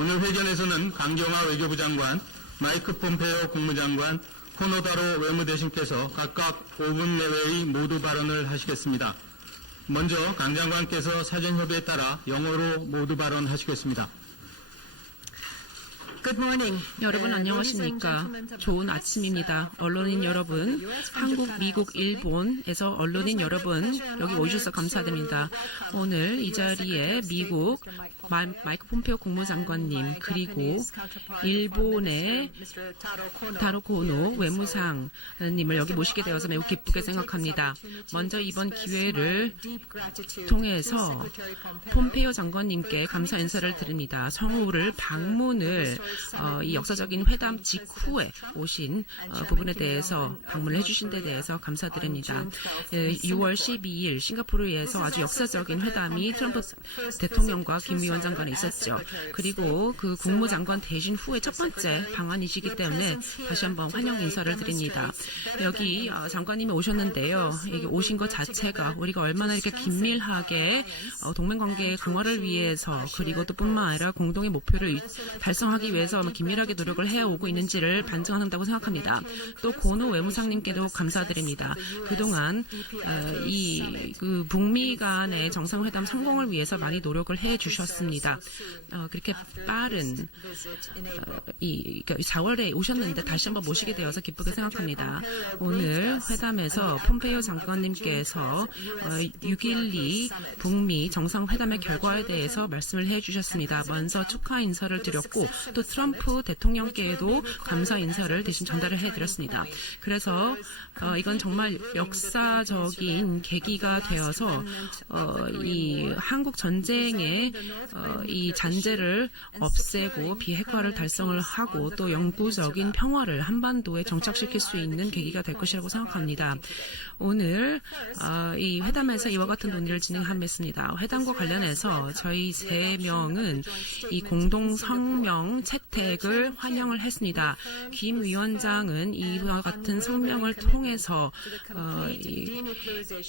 오늘 회견에서는 강경화 외교부 장관, 마이크 폼페오 국무장관, 호노다로 외무대신께서 각각 5분 내외의 모두 발언을 하시겠습니다. 먼저 강 장관께서 사전협의에 따라 영어로 모두 발언하시겠습니다. Good morning. 여러분 Uh, 안녕하십니까? 좋은 아침입니다. 언론인 여러분, 한국, 미국, 일본에서 언론인 여러분 여기 오셔서 감사드립니다. 오늘 이 자리에 미국 마, 마이크 폼페오 국무장관님 그리고 일본의 다로 고노 외무상님을 여기 모시게 되어서 매우 기쁘게 생각합니다. 먼저 이번 기회를 통해서 폼페이오 장관님께 감사 인사를 드립니다. 성우를 방문을 어, 이 역사적인 회담 직후에 오신 어, 부분에 대해서 방문을 해주신 데 대해서 감사드립니다. 에, 6월 12일 싱가포르에서 아주 역사적인 회담이 트럼프 대통령과 김 위원 장 간에 있었죠. 그리고 그 국무장관 대신 후에 첫 번째 방한이시기 때문에 다시 한번 환영 인사를 드립니다. 여기 어, 장관님이 오셨는데요. 오신 것 자체가 우리가 얼마나 이렇게 긴밀하게 어, 동맹 관계 강화를 위해서 그리고 또 뿐만 아니라 공동의 목표를 달성하기 위해서 긴밀하게 노력을 해오고 있는지를 반증한다고 생각합니다. 또 고노 외무상님께도 감사드립니다. 그동안 어, 이그 북미 간의 정상회담 성공을 위해서 많이 노력을 해 주셨습니다. 어, 그렇게 빠른 어, 이 그러니까 4월에 오셨는데 다시 한번 모시게 되어서 기쁘게 생각합니다. 오늘 회담에서 폼페이오 장관님께서 어, 6.12 북미 정상회담의 결과에 대해서 말씀을 해주셨습니다. 먼저 축하 인사를 드렸고 또 트럼프 대통령께도 감사 인사를 대신 전달을 해드렸습니다. 그래서 어, 이건 정말 역사적인 계기가 되어서 어, 이 한국 전쟁의 어, 이 잔재를 없애고 비핵화를 달성을 하고 또 영구적인 평화를 한반도에 정착시킬 수 있는 계기가 될 것이라고 생각합니다. 오늘 어, 이 회담에서 이와 같은 논의를 진행하겠습니다. 회담과 관련해서 저희 세 명은 이 공동 성명 채택을 환영을 했습니다. 김 위원장은 이와 같은 성명을 통해서 어, 이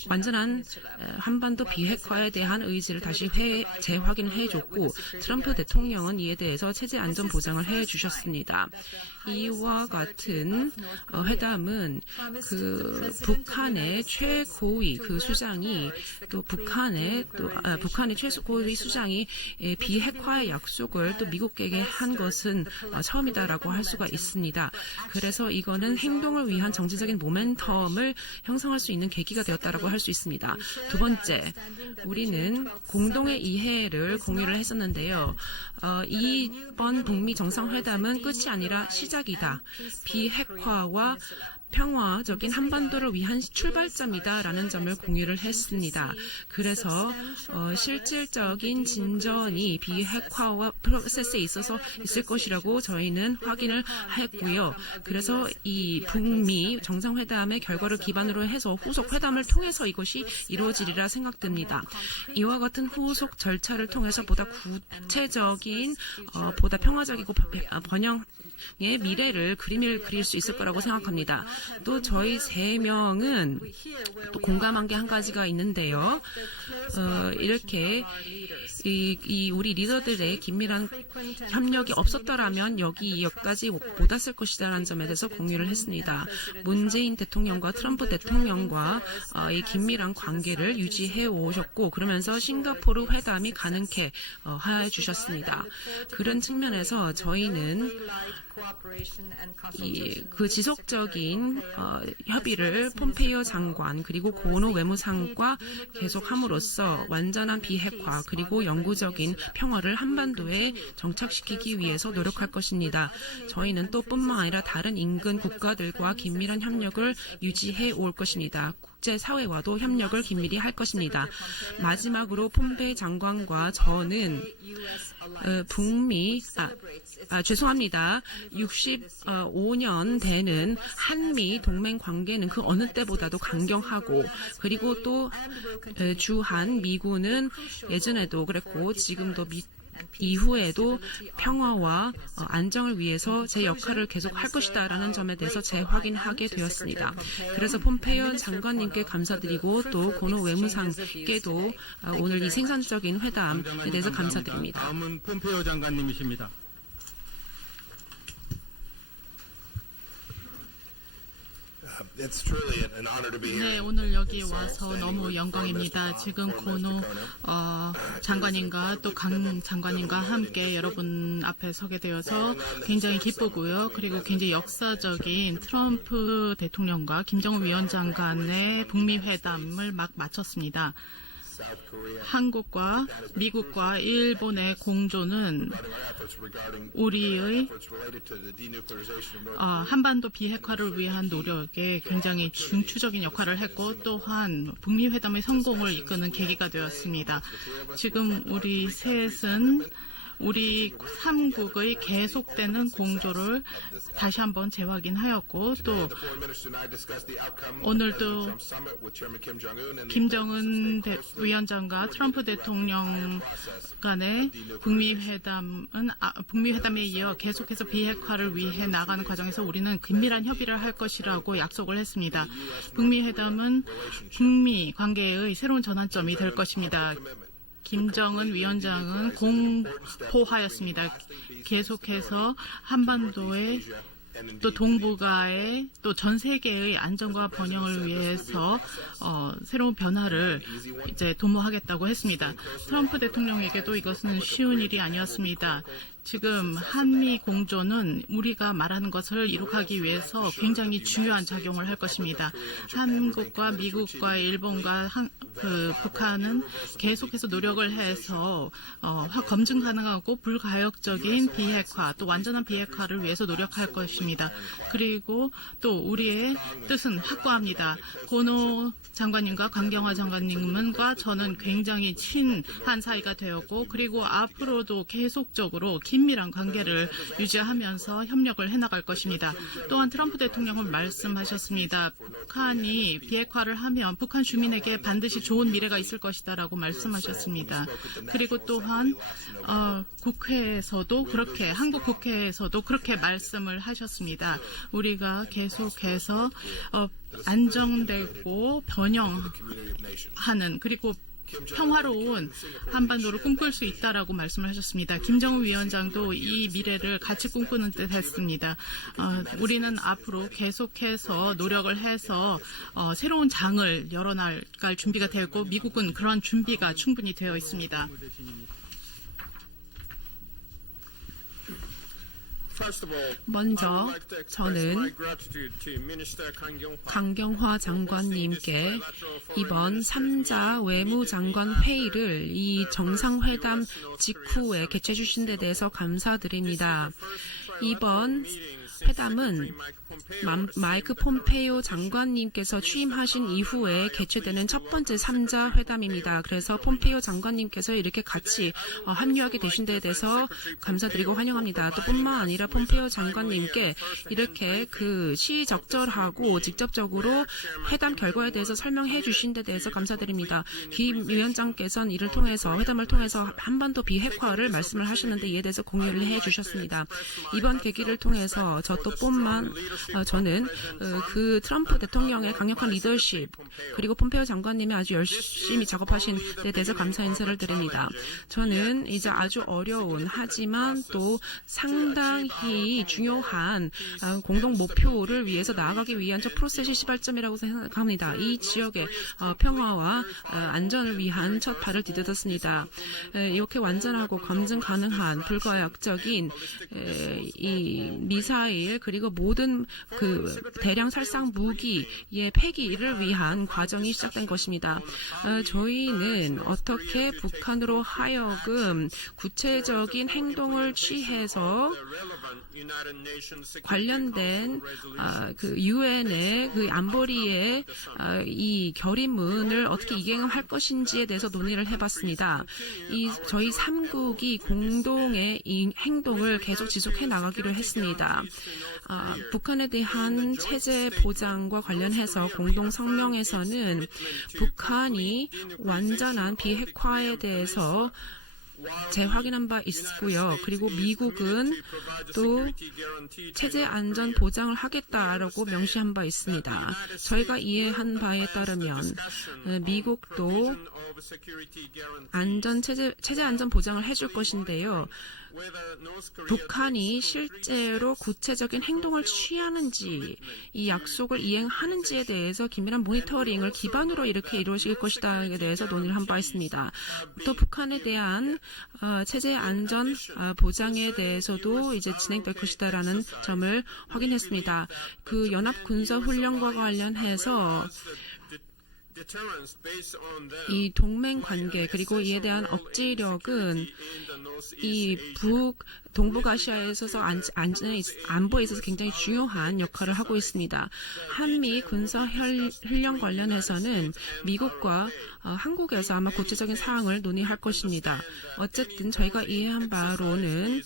완전한 에, 한반도 비핵화에 대한 의지를 다시 회, 재확인을 해 줬고 트럼프 대통령은 이에 대해서 체제 안전 보장을 해 주셨습니다. 이와 같은 어, 회담은 그 북한의 최고위 그 수장이 또 북한의 또 아, 북한의 최고위 수장이 예, 비핵화의 약속을 또 미국에게 한 것은 어, 처음이다라고 할 수가 있습니다. 그래서 이거는 행동을 위한 정치적인 모멘텀을 형성할 수 있는 계기가 되었다라고 할 수 있습니다. 두 번째, 우리는 공동의 이해를 공 유를 했었는데요. 어, 이번 북미 정상회담은 끝이 아니라 시작이다. 비핵화와 평화적인 한반도를 위한 출발점이다라는 점을 공유를 했습니다. 그래서 어, 실질적인 진전이 비핵화와 프로세스에 있어서 있을 것이라고 저희는 확인을 했고요. 그래서 이 북미 정상회담의 결과를 기반으로 해서 후속 회담을 통해서 이것이 이루어지리라 생각됩니다. 이와 같은 후속 절차를 통해서 보다 구체적인 어, 보다 평화적이고 번영 의 미래를 그림을 그릴 수 있을 거라고 생각합니다. 또 저희 세 명은 또 공감한 게 한 가지가 있는데요. 어, 이렇게 이, 이 우리 리더들의 긴밀한 협력이 없었더라면 여기 여기까지 못 왔을 것이다라는 점에 대해서 공유를 했습니다. 문재인 대통령과 트럼프 대통령과 어, 이 긴밀한 관계를 유지해 오셨고 그러면서 싱가포르 회담이 가능케 어, 해 주셨습니다. 그런 측면에서 저희는 이, 그 지속적인 어, 협의를 폼페이오 장관 그리고 고노 외무상과 계속함으로써 완전한 비핵화 그리고 영구적인 평화를 한반도에 정착시키기 위해서 노력할 것입니다. 저희는 또 뿐만 아니라 다른 인근 국가들과 긴밀한 협력을 유지해 올 것입니다. 국제 사회와도 협력을 긴밀히 할 것입니다. 마지막으로 폼페이 장관과 저는 어, 북미 아, 아, 죄송합니다. 65년 되는 한미 동맹 관계는 그 어느 때보다도 강경하고 그리고 또 에, 주한 미군은 예전에도 그랬고 지금도 미, 이후에도 평화와 어, 안정을 위해서 제 역할을 계속 할 것이다라는 점에 대해서 재확인하게 되었습니다. 그래서 폼페이오 장관님께 감사드리고 또 고노 외무상께도 어, 오늘 이 생산적인 회담에 대해서 감사드립니다. 다음은 폼페이오 장관님이십니다. 네, 오늘 여기 와서 너무 영광입니다. 지금 고노 어, 장관님과 또 강 장관님과 함께 여러분 앞에 서게 되어서 굉장히 기쁘고요. 그리고 굉장히 역사적인 트럼프 대통령과 김정은 위원장 간의 북미 회담을 막 마쳤습니다. 한국과 미국과 일본의 공조는 우리의 어, 한반도 비핵화를 위한 노력에 굉장히 중추적인 역할을 했고 또한 북미 회담의 성공을 이끄는 계기가 되었습니다. 지금 우리 셋은 우리 삼국의 계속되는 공조를 다시 한번 재확인하였고 또 오늘도 김정은 대- 위원장과 트럼프 대통령 간의 북미 회담은 아, 북미 회담에 이어 계속해서 비핵화를 위해 나가는 과정에서 우리는 긴밀한 협의를 할 것이라고 약속을 했습니다. 북미 회담은 북미 관계의 새로운 전환점이 될 것입니다. 김정은 위원장은 공포하였습니다. 계속해서 한반도의 또 동북아의 또 전 세계의 안정과 번영을 위해서 어, 새로운 변화를 이제 도모하겠다고 했습니다. 트럼프 대통령에게도 이것은 쉬운 일이 아니었습니다. 지금 한미 공조는 우리가 말하는 것을 이룩하기 위해서 굉장히 중요한 작용을 할 것입니다. 한국과 미국과 일본과 한- 그 북한은 계속해서 노력을 해서 어, 화- 검증 가능하고 불가역적인 비핵화 또 완전한 비핵화를 위해서 노력할 것입니다. 그리고 또 우리의 뜻은 확고합니다. 고노 장관님과 강경화 장관님과 저는 굉장히 친한 사이가 되었고 그리고 앞으로도 계속적으로 긴밀한 관계를 유지하면서 협력을 해나갈 것입니다. 또한 트럼프 대통령은 말씀하셨습니다. 북한이 비핵화를 하면 북한 주민에게 반드시 좋은 미래가 있을 것이다라고 말씀하셨습니다. 그리고 또한 어, 국회에서도 그렇게 한국 국회에서도 그렇게 말씀을 하셨습니다. 우리가 계속해서 어, 안정되고 변형하는 그리고 평화로운 한반도를 꿈꿀 수 있다라고 말씀을 하셨습니다. 김정은 위원장도 이 미래를 같이 꿈꾸는 듯 했습니다. 어, 우리는 앞으로 계속해서 노력을 해서 어, 새로운 장을 열어나갈 준비가 되고 미국은 그런 준비가 충분히 되어 있습니다. 먼저 저는 강경화 장관님께 이번 3자 외무장관 회의를 이 정상회담 직후에 개최해 주신 데 대해서 감사드립니다. 이번 회담은 맘- 마이크 폼페이오 장관님께서 취임하신 이후에 개최되는 첫 번째 3자 회담입니다. 그래서 폼페이오 장관님께서 이렇게 같이 어, 합류하게 되신 데 대해서 감사드리고 환영합니다. 또 뿐만 아니라 폼페이오 장관님께 이렇게 그 시적절하고 직접적으로 회담 결과에 대해서 설명해 주신 데 대해서 감사드립니다. 김 위원장께서는 이를 통해서 회담을 통해서 한반도 비핵화를 말씀을 하셨는데 이에 대해서 공유를 해 주셨습니다. 이번 계기를 통해서 저 또 뿐만 어, 저는 어, 그 트럼프 대통령의 강력한 리더십 그리고 폼페이오 장관님이 아주 열심히 작업하신 데 대해서 감사 인사를 드립니다. 저는 이제 아주 어려운 하지만 또 상당히 중요한 어, 공동 목표를 위해서 나아가기 위한 저 프로세스 시발점이라고 생각합니다. 이 지역의 어, 평화와 어, 안전을 위한 첫 발을 디뎠습니다. 에, 이렇게 완전하고 검증 가능한 불가역적인 에, 이 미사일 그리고 모든 그 대량 살상 무기의 폐기를 위한 과정이 시작된 것입니다. 어, 저희는 어떻게 북한으로 하여금 구체적인 행동을 취해서 관련된 아, 그 유엔의 그 안보리의 아, 이 결의문을 어떻게 이행할 것인지에 대해서 논의를 해봤습니다. 이 저희 삼국이 공동의 이 행동을 계속 지속해 나가기로 했습니다. 아, 북한 에 대한 체제 보장과 관련해서 공동 성명에서는 북한이 완전한 비핵화에 대해서 재확인한 바 있고요. 그리고 미국은 또 체제 안전 보장을 하겠다라고 명시한 바 있습니다. 저희가 이해한 바에 따르면 어, 미국도 안전 체제 체제 안전 보장을 해줄 것인데요. 북한이 실제로 구체적인 행동을 취하는지 이 약속을 이행하는지에 대해서 긴밀한 모니터링을 기반으로 이렇게 이루어질 것이다에 대해서 논의를 한 바 있습니다. 또 북한에 대한 어, 체제 안전 어, 보장에 대해서도 이제 진행될 것이다라는 점을 확인했습니다. 그 연합 군사 훈련과 관련해서 이 동맹 관계 그리고 이에 대한 억지력은 이 북 동북아시아에 있어서 안, 안, 안보에 있어서 굉장히 중요한 역할을 하고 있습니다. 한미 군사 혈- 훈련 관련해서는 미국과 어, 한국에서 아마 구체적인 사항을 논의할 것입니다. 어쨌든 저희가 이해한 바로는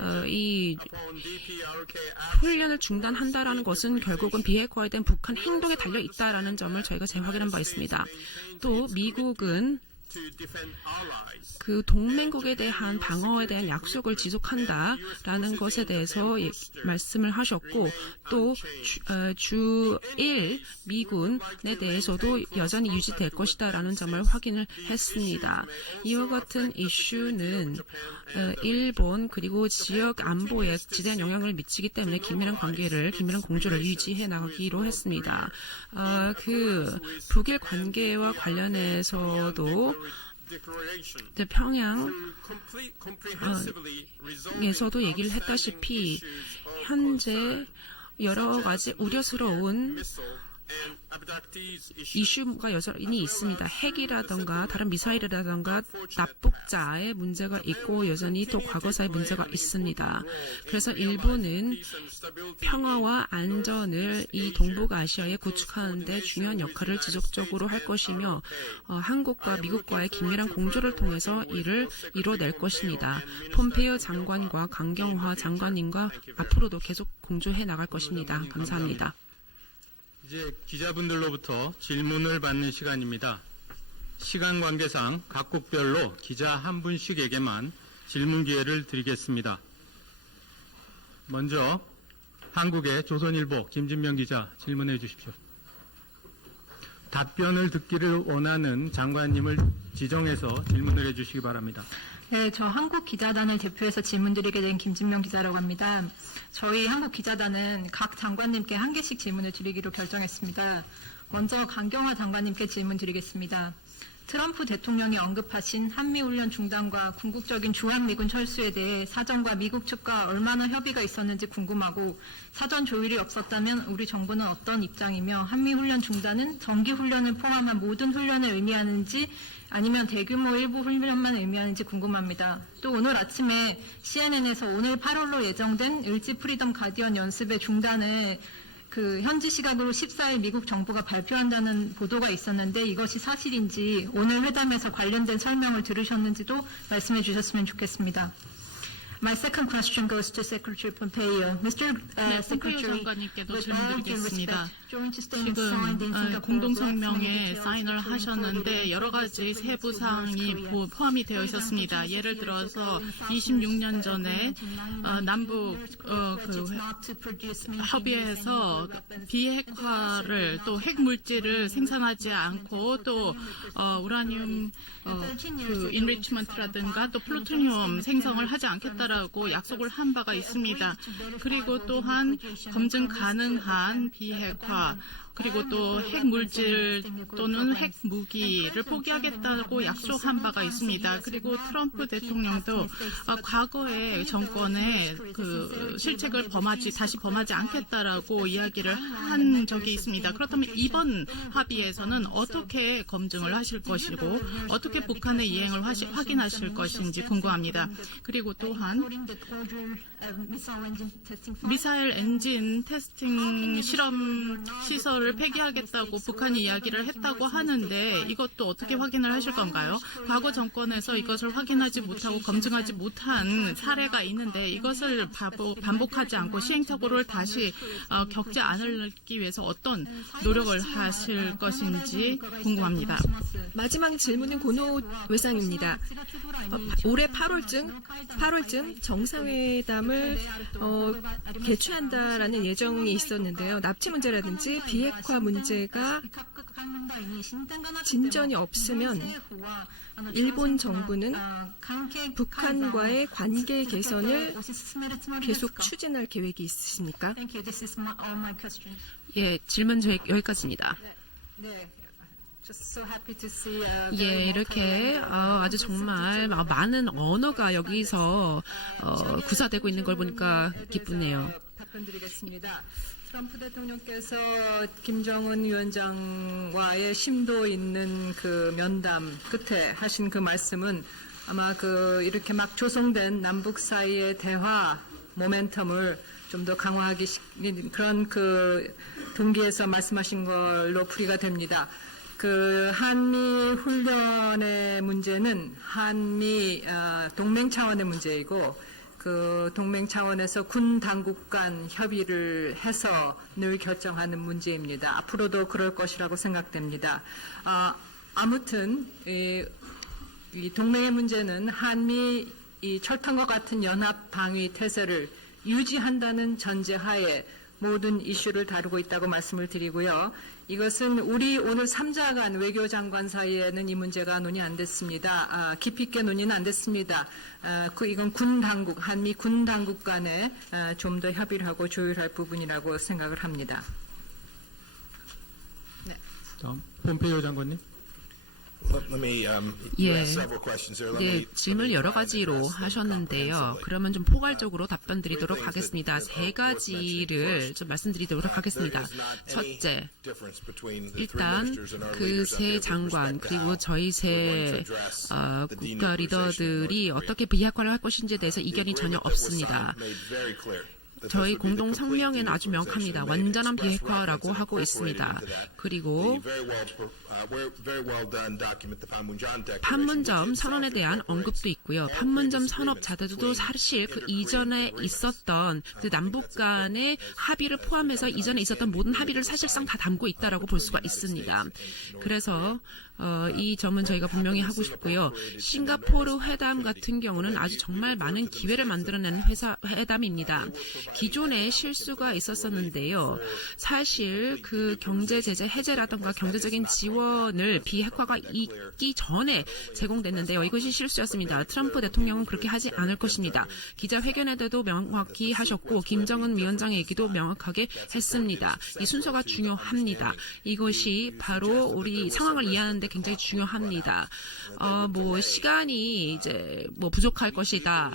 어, 이 훈련을 중단한다라는 것은 결국은 비핵화에 대한 북한 행동에 달려 있다라는 점을 저희가 재확인한 바 있습니다. 또 미국은 그 동맹국에 대한 방어에 대한 약속을 지속한다라는 것에 대해서 예- 말씀을 하셨고 또 주, 1 미군에 대해서도 여전히 유지될 것이다라는 점을 확인을 했습니다. 이와 같은 이슈는 어, 일본 그리고 지역 안보에 지대한 영향을 미치기 때문에 긴밀한 관계를 긴밀한 공조를 유지해 나가기로 했습니다. 어, 그 북일 관계와 관련해서도 이제 평양 에서도 얘기를 했다시피 현재 여러 가지 우려스러운 이슈가 여전히 있습니다. 핵이라던가 다른 미사일이라던가 납북자의 문제가 있고 여전히 또 과거사의 문제가 있습니다. 그래서 일본은 평화와 안전을 이 동북아시아에 구축하는 데 중요한 역할을 지속적으로 할 것이며 어, 한국과 미국과의 긴밀한 공조를 통해서 이를 이뤄낼 것입니다. 폼페이오 장관과 강경화 장관님과 앞으로도 계속 공조해 나갈 것입니다. 감사합니다. 이제 기자분들로부터 질문을 받는 시간입니다. 시간 관계상 각국별로 기자 한 분씩에게만 질문 기회를 드리겠습니다. 먼저 한국의 조선일보 김진명 기자 질문해 주십시오. 답변을 듣기를 원하는 장관님을 지정해서 질문을 해 주시기 바랍니다. 네, 저 한국 기자단을 대표해서 질문드리게 된 김진명 기자라고 합니다. 저희 한국 기자단은 각 장관님께 한 개씩 질문을 드리기로 결정했습니다. 먼저 강경화 장관님께 질문 드리겠습니다. 트럼프 대통령이 언급하신 한미훈련 중단과 궁극적인 주한미군 철수에 대해 사정과 미국 측과 얼마나 협의가 있었는지 궁금하고 사전 조율이 없었다면 우리 정부는 어떤 입장이며 한미훈련 중단은 정기훈련을 포함한 모든 훈련을 의미하는지 아니면 대규모 일부 훈련만 의미하는지 궁금합니다. 또 오늘 아침에 CNN에서 오늘 8월로 예정된 을지 프리덤 가디언 연습의 중단을 그 현지 시각으로 14일 미국 정부가 발표한다는 보도가 있었는데 이것이 사실인지 오늘 회담에서 관련된 설명을 들으셨는지도 말씀해 주셨으면 좋겠습니다. My second question goes to Secretary Pompeo. Mr. 네, Uh, 폼페이오 Secretary, 장관님께도 with all due 질문드리겠습니다. respect, 지금 Singapore 공동성명에 사인을 하셨는데 여러 가지 세부 사항이 포함이 되어 있었습니다. 예를 들어서 26년 전에 어, 남북 어, 그 협의해서 비핵화를 또 핵물질을 생산하지 않고 또 어, 우라늄 어, 그 인리치먼트라든가 또 플루토늄 생성을 하지 않겠다라고 약속을 한 바가 있습니다. 그리고 또한 검증 가능한 비핵화 啊 그리고 또 핵물질 또는 핵무기를 포기하겠다고 약속한 바가 있습니다. 그리고 트럼프 대통령도 어, 과거의 정권의 그 실책을 범하지 다시 범하지 않겠다라고 이야기를 한 적이 있습니다. 그렇다면 이번 합의에서는 어떻게 검증을 하실 것이고 어떻게 북한의 이행을 하시- 확인하실 것인지 궁금합니다. 그리고 또한 미사일 엔진 테스팅 실험 시설을 폐기하겠다고 북한이 이야기를 했다고 하는데 이것도 어떻게 확인을 하실 건가요? 과거 정권에서 이것을 확인하지 못하고 검증하지 못한 사례가 있는데 이것을 반복하지 않고 시행착오를 다시 어, 겪지 않기 위해서 어떤 노력을 하실 것인지 궁금합니다. 마지막 질문은 고노 외상입니다. 어, 파- 올해 8월쯤 8월쯤 정상회담을 어, 개최한다라는 예정이 있었는데요. 납치 문제라든지 비핵 화 문제가 진전이 없으면 일본 정부는 북한과의 관계 개선을 계속 추진할 계획이 있으십니까? 예, 질문 저희 여기까지입니다. 예, 이렇게 어, 아주 정말 마- 많은 언어가 여기서 어, 구사되고 있는 걸 보니까 기쁘네요. 답변드리겠습니다. 트럼프 대통령께서 김정은 위원장과의 심도 있는 그 면담 끝에 하신 그 말씀은 아마 그 이렇게 막 조성된 남북 사이의 대화 모멘텀을 좀 더 강화하기 시- 그런 그 동기에서 말씀하신 걸로 풀이가 됩니다. 그 한미 훈련의 문제는 한미 아, 동맹 차원의 문제이고 그 동맹 차원에서 군 당국 간 협의를 해서 늘 결정하는 문제입니다. 앞으로도 그럴 것이라고 생각됩니다. 아, 아무튼 이, 이 동맹의 문제는 한미 이 철탄과 같은 연합 방위 태세를 유지한다는 전제하에 모든 이슈를 다루고 있다고 말씀을 드리고요. 이것은 우리 오늘 3자 간 외교장관 사이에는 이 문제가 논의 안 됐습니다. 아, 깊이 있게 논의는 안 됐습니다. 아, 그 이건 군 당국, 한미 군 당국 간에 아, 좀더 협의를 하고 조율할 부분이라고 생각을 합니다. 다음 폼페이오 장관님. 예. there. Let 네, me- 질문 let me 여러 가지로 하셨는데요. 그러면 좀 포괄적으로 답변 드리도록 하겠습니다. 세 가지를 좀 말씀드리도록 하겠습니다. 첫째, 일단 그 세 장관 그리고 저희 세 어, 국가 리더들이 어떻게 비핵화를 할 것인지에 대해서 이견이 전혀 없습니다. 저희 공동 성명에는 아주 명확합니다. 완전한 비핵화라고 하고 있습니다. 그리고 판문점 선언에 대한 언급도 있고요. 판문점 선언 자체도 사실 그 이전에 있었던 그 남북 간의 합의를 포함해서 이전에 있었던 모든 합의를 사실상 다 담고 있다라고 볼 수가 있습니다. 그래서 어, 이 점은 저희가 분명히 하고 싶고요. 싱가포르 회담 같은 경우는 아주 정말 많은 기회를 만들어내는 회사, 회담입니다. 기존에 실수가 있었었는데요. 사실 그 경제 제재 해제라던가 경제적인 지원을 비핵화가 있기 전에 제공됐는데요. 이것이 실수였습니다. 트럼프 대통령은 그렇게 하지 않을 것입니다. 기자회견에도 명확히 하셨고 김정은 위원장 얘기도 명확하게 했습니다. 이 순서가 중요합니다. 이것이 바로 우리 상황을 이해하는 데 굉장히 중요합니다. 어, 뭐 시간이 이제 뭐 부족할 것이다.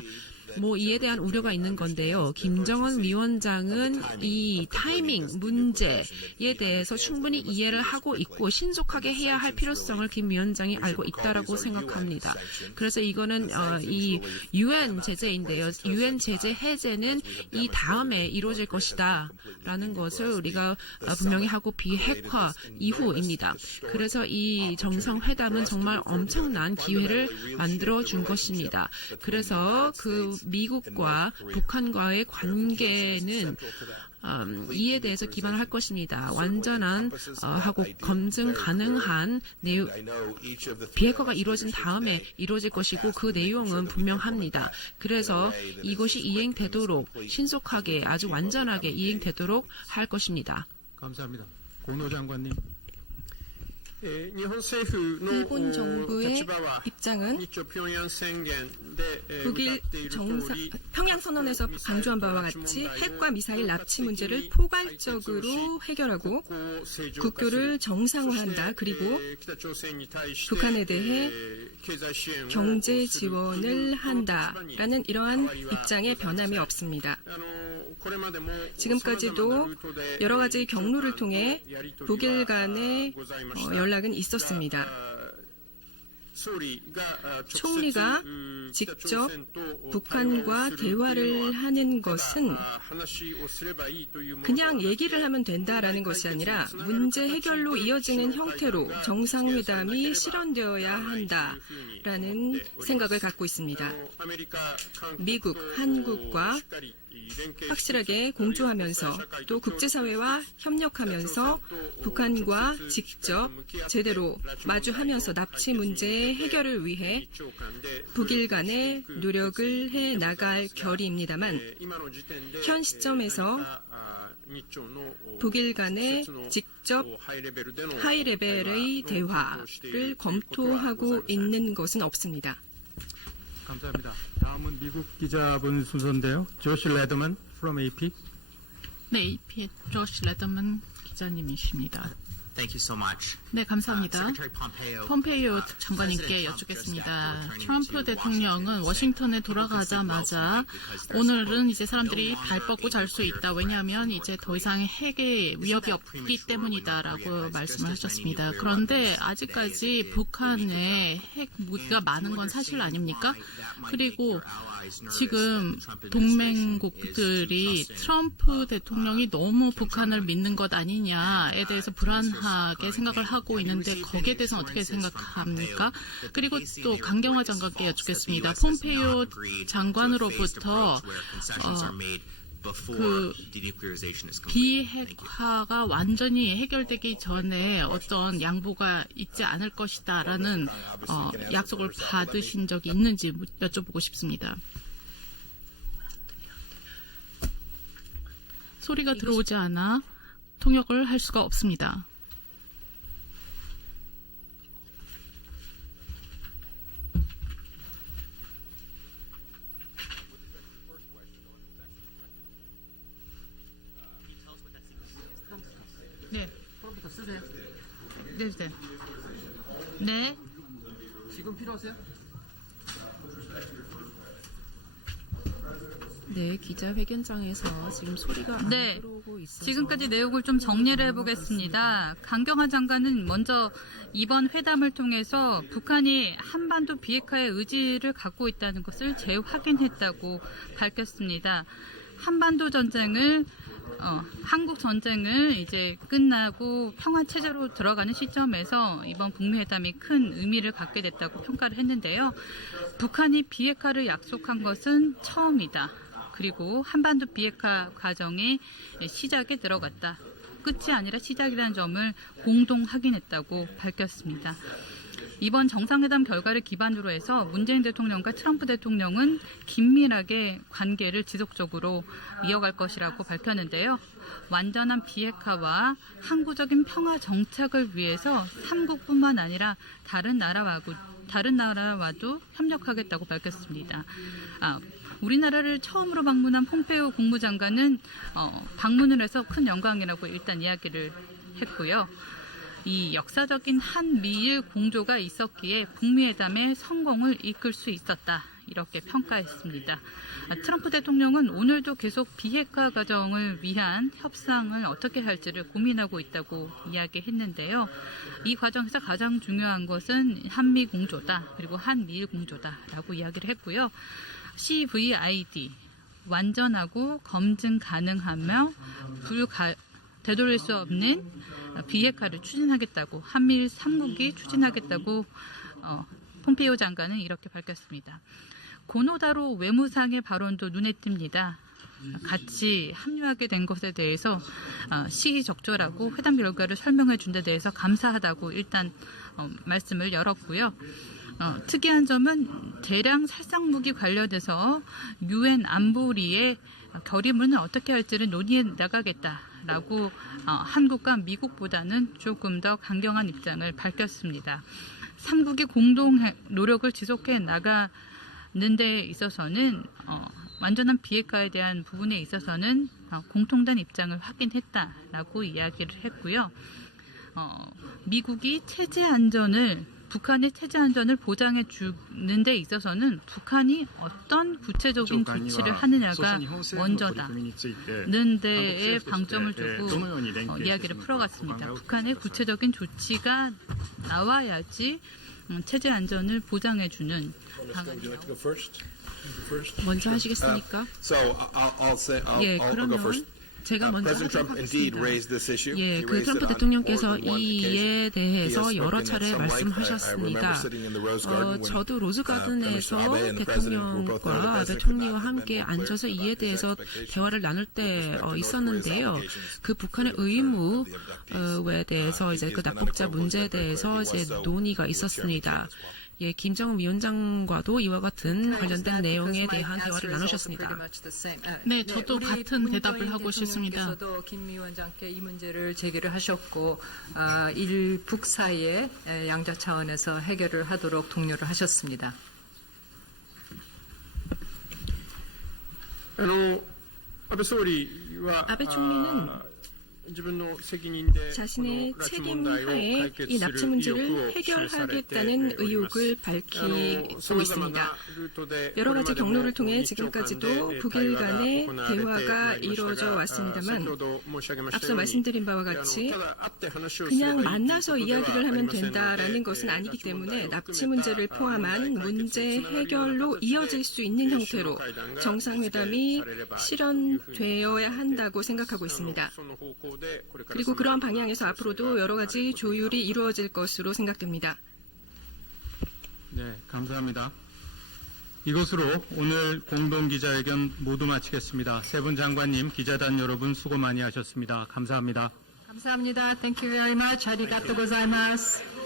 뭐 이에 대한 우려가 있는 건데요. 김정은 위원장은 이 타이밍 문제에 대해서 충분히 이해를 하고 있고 신속하게 해야 할 필요성을 김 위원장이 알고 있다라고 생각합니다. 그래서 이거는 어, 이 유엔 제재인데요. 유엔 제재 해제는 이 다음에 이루어질 것이다라는 것을 우리가 어, 분명히 하고 비핵화 이후입니다. 그래서 이 정상회담은 정말 엄청난 기회를 만들어 준 것입니다. 그래서 그 미국과 북한과의 관계는 음, 이에 대해서 기반을 할 것입니다. 완전한 어, 하고 검증 가능한 내용, 비핵화가 이루어진 다음에 이루어질 것이고 그 내용은 분명합니다. 그래서 이것이 이행되도록 신속하게 아주 완전하게 이행되도록 할 것입니다. 감사합니다. 고노 장관님. 일본 정부의 입장은 북일 정상, 평양 선언에서 강조한 바와 같이 핵과 미사일 납치 문제를 포괄적으로 해결하고 국교를 정상화한다. 그리고 북한에 대해 경제 지원을 한다라는 이러한 입장에 변함이 없습니다. 지금까지도 여러 가지 경로를 통해 북일 간의 어, 연락은 있었습니다. 총리가 직접 북한과 대화를 하는 것은 그냥 얘기를 하면 된다라는 것이 아니라 문제 해결로 이어지는 형태로 정상회담이 실현되어야 한다라는 생각을 갖고 있습니다. 미국, 한국과 확실하게 공조하면서 또 국제사회와 협력하면서 북한과 직접 제대로 마주하면서 납치 문제의 해결을 위해 북일 간의 노력을 해 나갈 결의입니다만 현 시점에서 북일 간의 직접 하이 레벨의 대화를 검토하고 있는 것은 없습니다. 감사합니다. 다음은 미국 기자분 순서인데요. 조시 레드먼 from AP. 네, AP의 조시 레더먼 기자님이십니다. 네, 감사합니다. Pompeo. 폼페이오 장관님께 여쭙겠습니다. 트럼프 대통령은 워싱턴에 돌아가자마자 오늘은 이제 사람들이 발 뻗고 잘 수 있다. 왜냐하면 이제 더 이상 핵의 위협이 없기 때문이다라고 말씀을 하셨습니다. 그런데 아직까지 북한에 핵 무기가 많은 건 사실 아닙니까? 그리고 지금 동맹국들이 트럼프 대통령이 너무 북한을 믿는 것 아니냐에 대해서 불안 하게 생각을 하고 있는데 거기에 대해서는 어떻게 생각합니까? 그리고 또 강경화 장관께 여쭙겠습니다. 폼페이오 장관으로부터 어, 그 비핵화가 완전히 해결되기 전에 어떤 양보가 있지 않을 것이다라는 어, 약속을 받으신 적이 있는지 여쭤보고 싶습니다. 소리가 들어오지 않아 통역을 할 수가 없습니다. 네. 네, 네. 네. 네, 기자회견장에서 지금 소리가 안 네. 들어오고 있어서 지금까지 내용을 좀 정리를 해보겠습니다. 강경화 장관은 먼저 이번 회담을 통해서 북한이 한반도 비핵화의 의지를 갖고 있다는 것을 재확인했다고 밝혔습니다. 한반도 전쟁을 어, 한국 전쟁을 이제 끝나고 평화 체제로 들어가는 시점에서 이번 북미 회담이 큰 의미를 갖게 됐다고 평가를 했는데요. 북한이 비핵화를 약속한 것은 처음이다. 그리고 한반도 비핵화 과정의 시작에 들어갔다. 끝이 아니라 시작이라는 점을 공동 확인했다고 밝혔습니다. 이번 정상회담 결과를 기반으로 해서 문재인 대통령과 트럼프 대통령은 긴밀하게 관계를 지속적으로 이어갈 것이라고 밝혔는데요. 완전한 비핵화와 항구적인 평화 정착을 위해서 삼국뿐만 아니라 다른 나라와도 다른 나라와도 협력하겠다고 밝혔습니다. 아, 우리나라를 처음으로 방문한 폼페오 국무장관은 어, 방문을 해서 큰 영광이라고 일단 이야기를 했고요. 이 역사적인 한미일 공조가 있었기에 북미회담의 성공을 이끌 수 있었다. 이렇게 평가했습니다. 아, 트럼프 대통령은 오늘도 계속 비핵화 과정을 위한 협상을 어떻게 할지를 고민하고 있다고 이야기했는데요. 이 과정에서 가장 중요한 것은 한미 공조다. 그리고 한미일 공조다라고 이야기를 했고요. CVID 완전하고 검증 가능하며 불가 되돌릴 수 없는 비핵화를 추진하겠다고 한미일 3국이 추진하겠다고 어, 폼페이오 장관은 이렇게 밝혔습니다. 고노다로 외무상의 발언도 눈에 띕니다. 같이 합류하게 된 것에 대해서 어, 시의적절하고 회담 결과를 설명해 준 데 대해서 감사하다고 일단 어, 말씀을 열었고요. 어, 특이한 점은 대량 살상 무기 관련해서 유엔 안보리의 결의문을 어떻게 할지를 논의해 나가겠다 라고 어, 한국과 미국보다는 조금 더 강경한 입장을 밝혔습니다. 삼국이 공동 해- 노력을 지속해 나가는 데 있어서는 어, 완전한 비핵화에 대한 부분에 있어서는 어, 공통된 입장을 확인했다라고 이야기를 했고요. 어, 미국이 체제 안전을 북한의 체제 안전을 보장해 주는 데 있어서는 북한이 어떤 구체적인 조치를 하느냐가 먼저다는 데에 방점을 두고 어, 이야기를 풀어갔습니다. 북한의 구체적인 조치가 나와야지 음, 체제 안전을 보장해 주는 Would 방안이 you like to go first? First? 먼저 하시겠습니까? So I'll, I'll say, I'll, 예. 그러면 제가 Uh, 먼저 President Trump indeed raised this issue. 예, 그 트럼프 대통령께서 이에 대해서 여러 차례 말씀하셨습니다. 어, 저도 uh, 로즈가든에서 대통령과 아베 총리와 함께 앉아서 이에 대해서 대화를 나눌 때 어, 있었는데요. 그 북한의 의무에. 대해서 Uh, 이제 그 납북자 문제에 대해서 이제 논의가 있었습니다. 예, 김정은 위원장과도 이와 같은 관련된 내용에 대한 대화를 나누셨습니다. 아, 네, 네, 저도 같은 대답을 하고 싶습니다. 김 위원장께 이 문제를 제기를 하셨고 아, 일북 사이에 양자 차원에서 해결을 하도록 독려를 하셨습니다. 아, 어, 아베 총리는 아, 자신의 책임 하에 이 납치 문제를 해결하겠다는 의혹을 밝히고 있습니다. 여러 가지 경로를 통해 지금까지도 북일 간의 대화가 이루어져 왔습니다만 앞서 말씀드린 바와 같이 그냥 만나서 이야기를 하면 된다라는 것은 아니기 때문에 납치 문제를 포함한 문제 해결로 이어질 수 있는 형태로 정상회담이 실현되어야 한다고 생각하고 있습니다. 그리고 그런 방향에서 앞으로도 여러 가지 조율이 이루어질 것으로 생각됩니다. 네, 감사합니다. 이것으로 오늘 공동 기자회견 모두 마치겠습니다. 세 분 장관님, 기자단 여러분 수고 많이 하셨습니다. 감사합니다. 감사합니다. Thank you very much. 아리가또 고자이마스.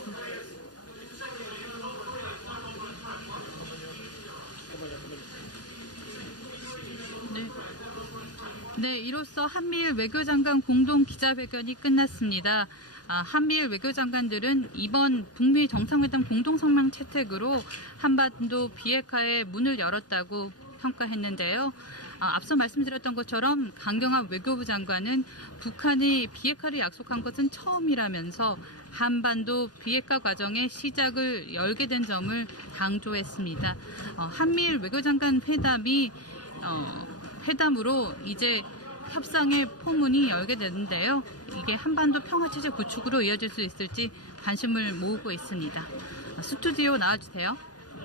네, 이로써 한미일 외교장관 공동 기자회견이 끝났습니다. 아, 한미일 외교장관들은 이번 북미 정상회담 공동성명 채택으로 한반도 비핵화의 문을 열었다고 평가했는데요. 아, 앞서 말씀드렸던 것처럼 강경화 외교부 장관은 북한이 비핵화를 약속한 것은 처음이라면서 한반도 비핵화 과정의 시작을 열게 된 점을 강조했습니다. 어, 한미일 외교장관 회담이 어, 회담으로 이제 협상의 포문이 열게 되는데요. 이게 한반도 평화체제 구축으로 이어질 수 있을지 관심을 모으고 있습니다. 스튜디오 나와주세요.